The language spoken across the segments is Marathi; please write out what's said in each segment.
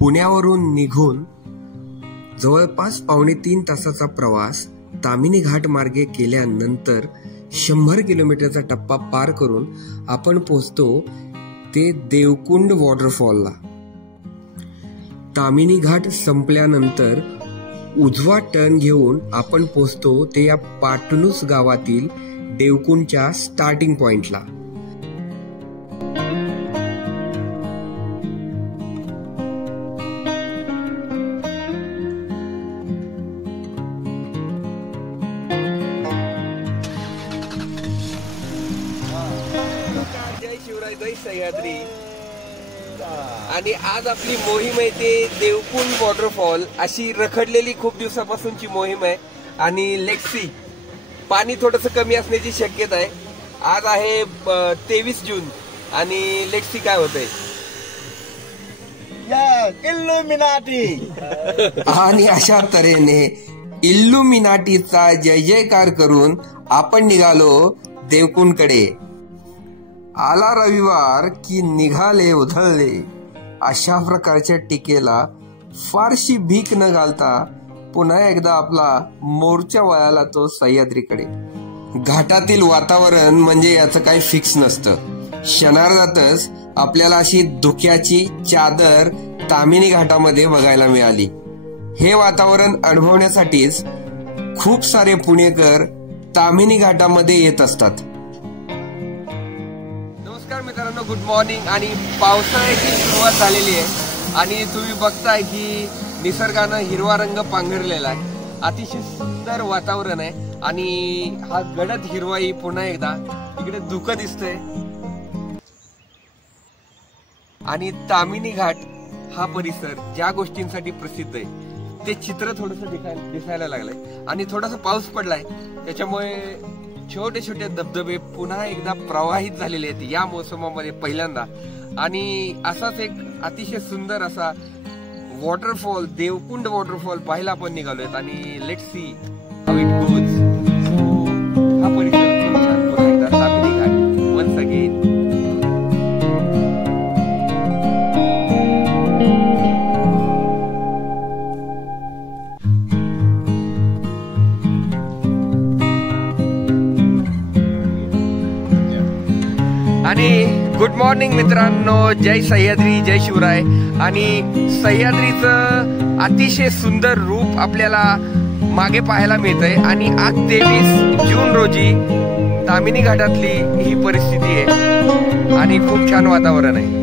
पुण्यावरून निघून जवळपास 2.5 तासाचा प्रवास ताम्हिणी घाट मार्गे केल्यानंतर 100 किलोमीटरचा टप्पा पार करून आपण पोहोचतो ते देवकुंड वॉटरफॉलला. ताम्हिणी घाट संपल्यानंतर उजवा टर्न घेऊन आपण पोहोचतो ते या पाटणूस गावातील देवकुंडच्या स्टार्टिंग पॉइंटला. जय शिवराय, जय सह्याद्री. आणि आज आपली मोहीम आहे ते देवकुंड वॉटरफॉल. अशी रखडलेली खूप दिवसापासूनची मोहीम आहे. आणि लेक्सी पाणी थोडंसं कमी असण्याची शक्यता आहे. आज आहे 23 जून आणि लेक्सी काय होतंय इल्लुमिनाटी. आणि अशा तऱ्हेने इल्लुमिनाटीचा जय जयकार करून आपण निघालो देवकुंडकडे. आला रविवार की निघाले उधळले, अशा प्रकारच्या टीकेला फारशी भीक न घालता पुन्हा एकदा आपला मोर्चा वळाला तो सह्याद्रीकडे. घाटातील वातावरण म्हणजे याचं काही फिक्स नसतं. क्षणार्धातच आपल्याला अशी धुक्याची चादर ताम्हिणी घाटामध्ये बघायला मिळाली. हे वातावरण अनुभवण्यासाठीच खूप सारे पुणेकर ताम्हिणी घाटामध्ये येत असतात. नमस्कार मित्रांनो, गुड मॉर्निंग. आणि पावसाळ्याची सुरुवात झालेली आहे आणि तुम्ही बघताय की निसर्गानं हिरवा रंग पांघरलेला आहे. अतिशय सुंदर वातावरण आहे आणि हा गडद हिरवाई पुन्हा एकदा इकडे धुकं दिसतंय. आणि ताम्हिणी घाट हा परिसर ज्या गोष्टींसाठी प्रसिद्ध आहे ते चित्र थोडंसं दिसायला लागलंय. आणि थोडासा पाऊस पडलाय त्याच्यामुळे छोटे छोटे धबधबे पुन्हा एकदा प्रवाहित झालेले आहेत या मोसमामध्ये पहिल्यांदा. आणि असाच एक अतिशय सुंदर असा वॉटरफॉल देवकुंड वॉटरफॉल पाहायला आपण निघालोय. आणि let's see how it goes. हा परिसर खूप छान. पुन्हा एकदा ताम्हिणी घाट वन्स अगेन. आणि गुड मॉर्निंग मित्रांनो, जय सह्याद्री, जय शिवराय. आणि सह्याद्रीचं अतिशय सुंदर रूप आपल्याला मागे पाहायला मिळतंय. आणि आज 23 जून रोजी ताम्हिणी घाटातली ही परिस्थिती आहे आणि खूप छान वातावरण आहे.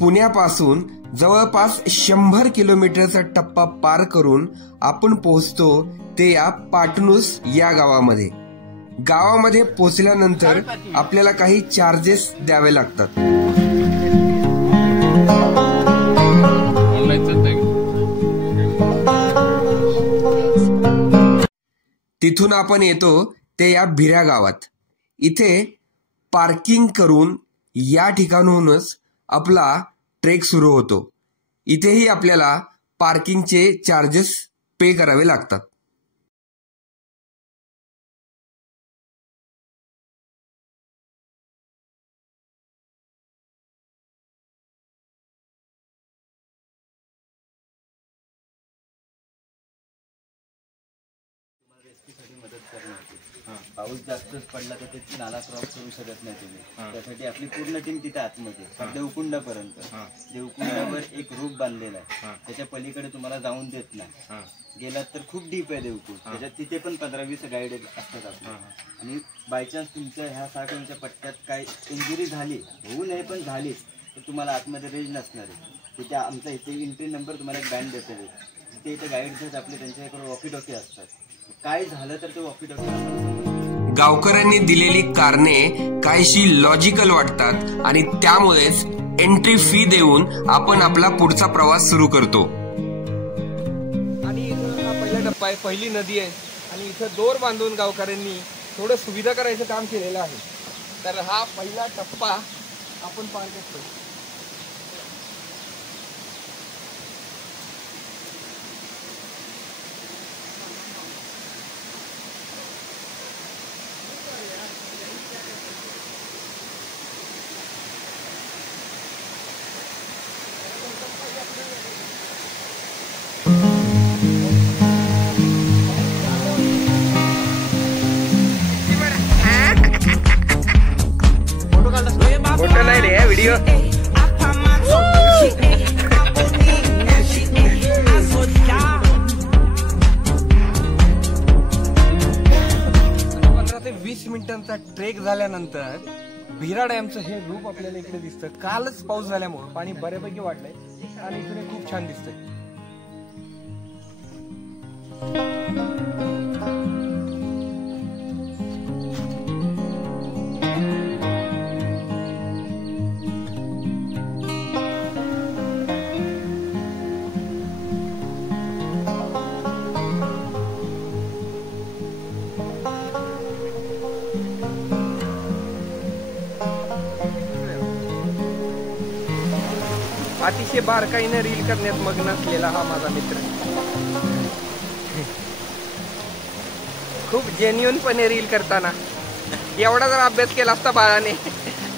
पुण्यापासून जवळपास 100 किलोमीटरचा टप्पा पार करून आपण पोहोचतो ते या पाटणूस या गावामध्ये. गावामध्ये पोहोचल्यानंतर आपल्याला काही चार्जेस द्यावे लागतात. तिथून आपण येतो ते या भिऱ्या गावात. इथे पार्किंग करून या ठिकाणाहूनच आपला ट्रेक सुरू होतो. इथेही आपल्याला पार्किंगचे चार्जेस पे करावे लागतात. पाऊस जास्तच पडला तर ते नाला क्रॉस करू शकत नाही तुम्ही. त्यासाठी आपली पूर्ण टीम तिथे आतमध्ये देवकुंडापर्यंत. देवकुंडावर एक रूप बांधलेला आहे, त्याच्या पलीकडे तुम्हाला जाऊन देत नाही. गेलात तर खूप डीप आहे देवकुंड. त्याच्यात तिथे पण 15-20 गाईड असतात आपले. आणि बायचान्स तुमच्या ह्या 60 पट्ट्यात काय इंजुरी झाली, होऊ नये पण झाली, तर तुम्हाला आतमध्ये रेंज नसणार आहे. तिथे आमचा इथे एंट्री नंबर तुम्हाला एक बँड देते. तिथे इथे गाईड्स आपले त्यांच्याकडे वॉकी टॉकी असतात. काय झालं तर ते वॉकी टॉकी. गावकऱ्यांनी दिलेली कारणे काहीशी लॉजिकल वाटतात आणि त्यामुळेच एंट्री फी देऊन आपण आपला पुढचा प्रवास सुरू करतो. आणि इथं हा पहिला टप्पा आहे, पहिली नदी आहे आणि इथं दोर बांधून गावकऱ्यांनी थोडं सुविधा करायचं काम केलेलं आहे. तर हा पहिला टप्पा आपण पार करतो. मिनिटांचा ट्रेक झाल्यानंतर भिरा डॅमचं हे रूप आपल्याला इकडे दिसतं. कालच पाऊस झाल्यामुळे पाणी बऱ्यापैकी वाढलंय आणि इकडे खूप छान दिसतंय. अतिशय बारकाईने रील करण्यात मग्न असलेला हा माझा मित्र खूप जेन्युइनपणे रील करताना एवढा जर अभ्यास केला असता बाळाने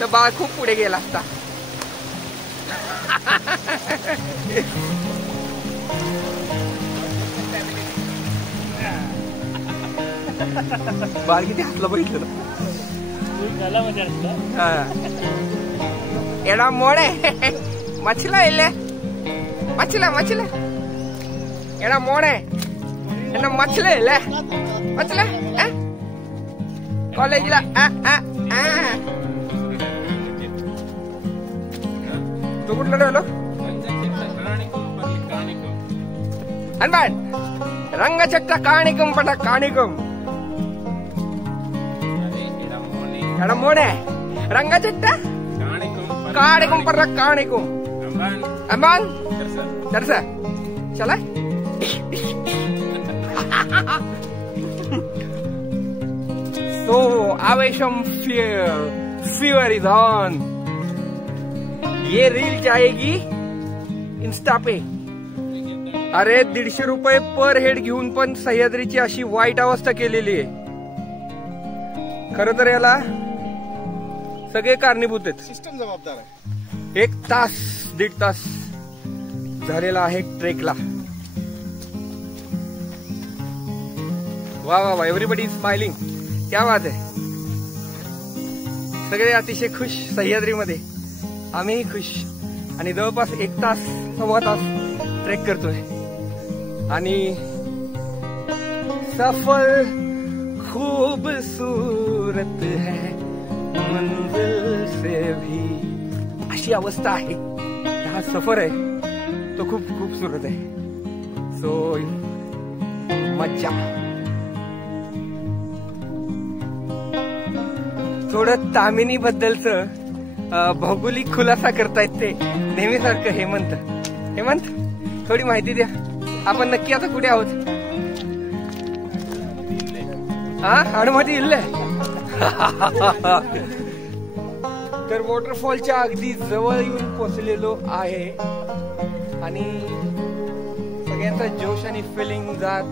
तर बाळ खूप पुढे गेला असता. बाळ किती हसलं बघितलं ना. एडा मोडे मछला इले मछला मछला एड़ा मोड़े एना मछले ले मछला कॉलेज ला तू कुठला राहिलो अनबान रंगचट्टा काणिकम पटा काणिकम एड़ा मोड़े रंगचट्टा काणिकम पटा काणिकम Ambang, tersa, चला. So Aavesham fever is on. ये रील जाएगी इंस्टा पे. अरे 150 रुपये पर हेड घेऊन पण सह्याद्रीची अशी वाईट अवस्था केलेली आहे. खरं तर याला सगळे कारणीभूत आहेत. सिस्टम जबाबदार आहे. 1 तास 1.5 तास झालेला आहे ट्रेकला. वा वा वा, एव्हरीबडी स्माइलिंग, क्या बात आहे. सगळे अतिशय खुश सह्याद्रीमध्ये, आम्ही खुश. आणि जवळपास 1 तास 1.25 तास ट्रेक करतोय आणि सफर खूबसूरत है मंजिल से भी, अशी अवस्था आहे. हा सफर आहे तो खूप खूबसूरत आहे. सो मज्जा. थोडं तामिनी बद्दलच भौगोलिक खुलासा करतायत ते नेहमीसारखं. हेमंत थोडी माहिती द्या. आपण नक्की आता कुठे आहोत? हनुमती इल्ले. तर वॉटरफॉलच्या अगदी जवळ येऊन पोहोचलेलो आहे आणि सगळ्यांचा जोश आणि फिलिंग जात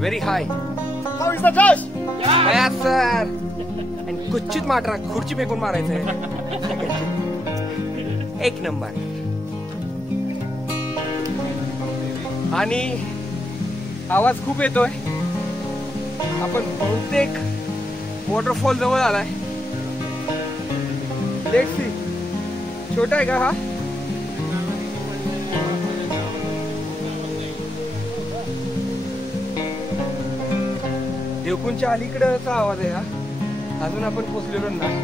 very high. How is the जोश? Yes sir. आणि कुच्चित मारा, खुर्ची फेकून मारायचंय. 1 नंबर. आणि आवाज खूप येतोय. आपण बहुतेक वॉटरफॉल जवळ आलाय. Let's see. छोटा आहे का हा? देवकुंच्या अलीकडचा आवाज आहे हा. अजून आपण पोचलेलो नाही.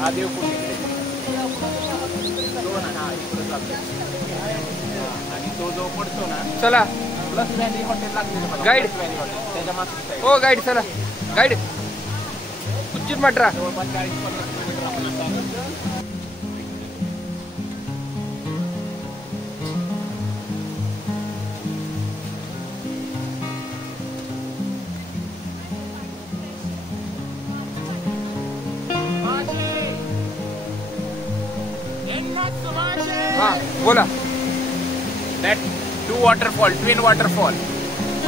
हा देवकुंड आणि तो जो पडतो ना, चला प्लस व्हॅली हॉटेल लागले गाईड त्याच्या मागे. हो गाईड, चला गाईड. कुच्चित मटरा. हा बोला. That two waterfall, twin waterfall.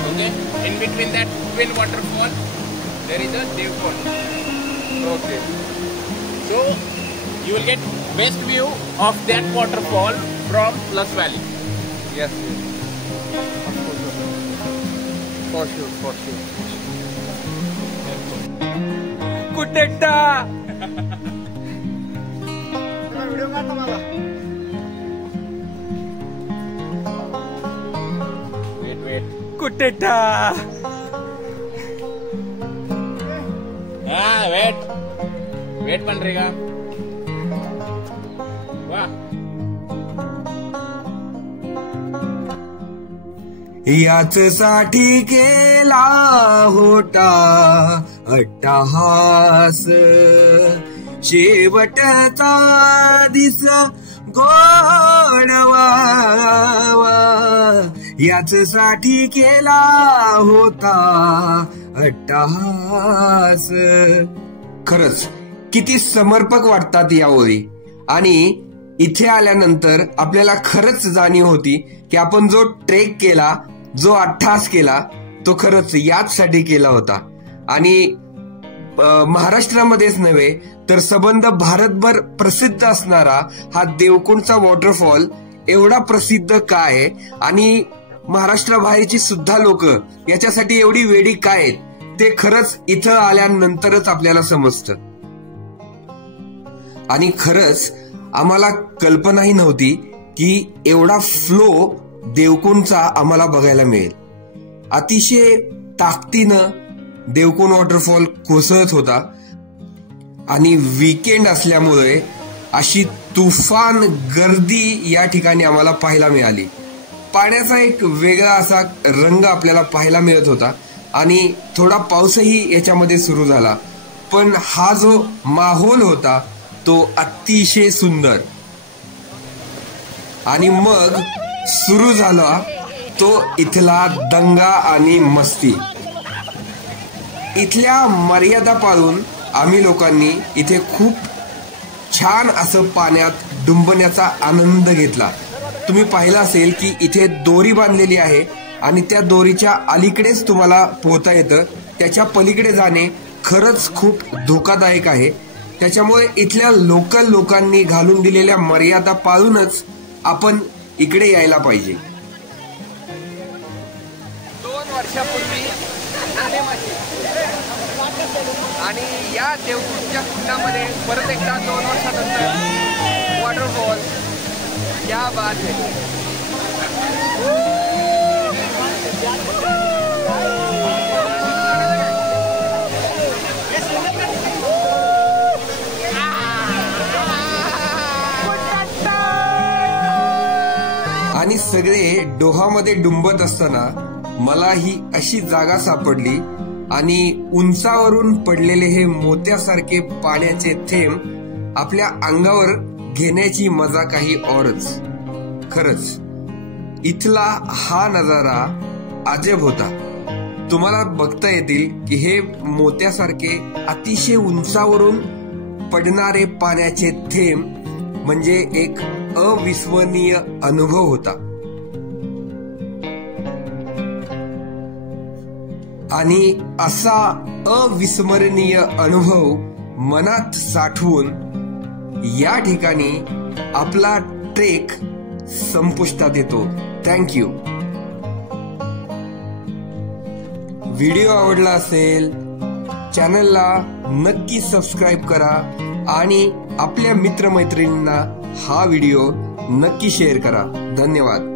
Okay. In between that twin waterfall, there is a Devkund. Okay. So you will get best view of that waterfall from Plus Valley. Yes. For sure. कुटेटा. Wait. कुटेटा. Wait पणरेगा. वाह. याच साठी केला होता अट्टहास, शेवटचा दिस गोडवा. याच साठी केला होता अट्टहास. खरंच किती समर्पक वाटतात या ओळी. आणि इथे आल्यानंतर आपल्याला खरंच जाणीव होती की आपण जो ट्रेक केला, जो अट्टहास केला, तो खरंच याचसाठी केला होता. आणि महाराष्ट्रामध्येच नव्हे तर संबंध भारतभर प्रसिद्ध असणारा हा देवकुंडचा वॉटरफॉल एवढा प्रसिद्ध काय आणि महाराष्ट्राबाहेरची सुद्धा लोक याच्यासाठी एवढी वेडी काय आहेत, ते खरंच इथं आल्यानंतरच आपल्याला समजतं. आणि खरंच आम्हाला कल्पनाही नव्हती की एवढा फ्लो देवकुंडचा आम्हाला बघायला मिळेल. अतिशय ताकदीनं देवकुंड वॉटरफॉल कोसळत होता आणि वीकेंड असल्यामुळे अशी तुफान गर्दी या ठिकाणी आम्हाला पाहायला मिळाली. पाण्याचा एक वेगळा असा रंग आपल्याला पाहायला मिळत होता आणि थोडा पाऊसही याच्यामध्ये सुरू झाला. पण हा जो माहोल होता तो अतिशय सुंदर. आणि मग सुरू झाला तो इथला दंगा आणि मस्ती. इथल्या मर्यादा पाळून आम्ही लोकांनी इथे खूप छान असं पाण्यात डुंबण्याचा आनंद घेतला. तुम्ही पाहिलं असेल की इथे दोरी बांधलेली आहे आणि त्या दोरीच्या अलीकडेच तुम्हाला पोहता येतं. त्याच्या पलीकडे जाणे खरंच खूप धोकादायक आहे. त्याच्यामुळे इथल्या लोकल लोकांनी घालून दिलेल्या मर्यादा पाळूनच आपण इकडे यायला पाहिजे. 2 वर्षापूर्वी आणि या देवकुंडच्या कुंडामध्ये परत एकदा 2 वर्षानंतर वॉटरफॉल या बात आहे. आणि सगळे डोहामध्ये डुंबत असताना मला ही अशी जागा सापडली आणि उंचावरून पडलेले हे मोत्यासारखे पाण्याचे थेंब आपल्या अंगावर घेण्याची मजा काही औरच. खरंच इथला हा नजारा अजब होता. तुम्हाला बघता येतील की हे मोत्यासारखे अतिशय उंचावरून पडणारे पाण्याचे थेंब म्हणजे एक अविस्मरणीय अनुभव होता. आणि असा अविस्मरणीय अनुभव मनात साठवून या ठिकाणी आपला ट्रेक संपुष्टात येतो. थँक्यू. व्हिडिओ आवडला असेल चॅनलला नक्की सबस्क्राईब करा आणि आपल्या मित्रमैत्रिणींना हा व्हिडिओ नक्की शेअर करा. धन्यवाद.